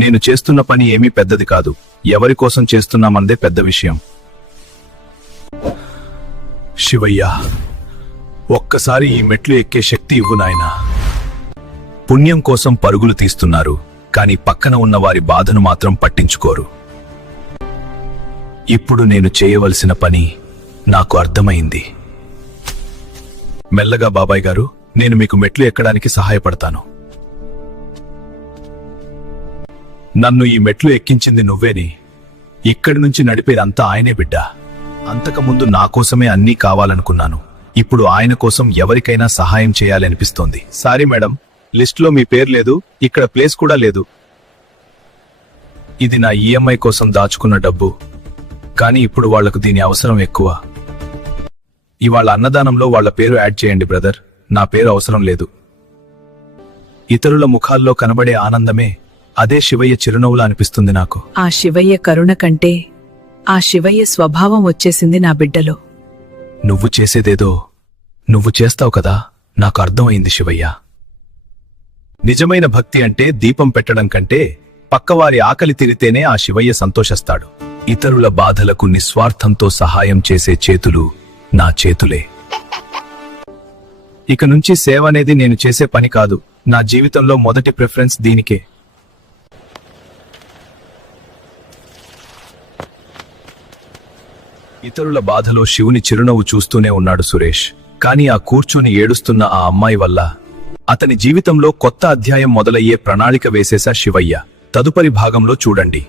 నేను చేస్తున్న పని ఏమీ పెద్దది కాదు, ఎవరి కోసం చేస్తున్నామందే పెద్ద విషయం. శివయ్య, ఒక్కసారి ఈ మెట్లు ఎక్కే శక్తి ఇవ్వు నాయనా. పుణ్యం కోసం పరుగులు తీస్తున్నారు, కాని పక్కన ఉన్న వారి బాధను మాత్రం పట్టించుకోరు. ఇప్పుడు నేను చేయవలసిన పని నాకు అర్థమైంది. మెల్లగా బాబాయ్ గారు, నేను మీకు మెట్లు ఎక్కడానికి సహాయపడతాను. నన్ను ఈ మెట్లు ఎక్కించింది నువ్వేని. ఇక్కడి నుంచి నడిపేదంతా ఆయనే బిడ్డ. అంతకుముందు నా కోసమే అన్నీ కావాలనుకున్నాను, ఇప్పుడు ఆయన కోసం ఎవరికైనా సహాయం చేయాలనిపిస్తోంది. సారీ మేడం, లిస్టులో మీ పేరు లేదు, ఇక్కడ ప్లేస్ కూడా లేదు. ఇది నా ఈఎంఐ కోసం దాచుకున్న డబ్బు, కానీ ఇప్పుడు వాళ్లకు దీని అవసరం ఎక్కువ. ఇవాళ అన్నదానంలో వాళ్ల పేరు యాడ్ చేయండి బ్రదర్, నా పేరు అవసరం లేదు. ఇతరుల ముఖాల్లో కనబడే ఆనందమే అదే శివయ్య చిరునవ్వులా అనిపిస్తుంది నాకు. ఆ శివయ్య కరుణ కంటే ఆ శివయ్య స్వభావం వచ్చేసింది నా బిడ్డలో. నువ్వు చేసేదేదో నువ్వు చేస్తావు కదా, నాకు అర్థమైంది శివయ్య. నిజమైన భక్తి అంటే దీపం పెట్టడం కంటే పక్కవారి ఆకలి తీరితేనే ఆ శివయ్య సంతోషిస్తాడు. ఇతరుల బాధలకు నిస్వార్థంతో సహాయం చేసే చేతులు నా చేతులే. ఇక నుంచి సేవ అనేది నేను చేసే పని కాదు, నా జీవితంలో మొదటి ప్రిఫరెన్స్ దీనికే. ఇతరుల బాధలో శివుని చిరునవ్వు చూస్తూనే ఉన్నాడు సురేష్. కాని ఆ కూర్చుని ఏడుస్తున్న ఆ అమ్మాయి వల్ల అతని జీవితంలో కొత్త అధ్యాయం మొదలయ్యే ప్రణాళిక వేసేశా శివయ్య. తదుపరి భాగంలో చూడండి.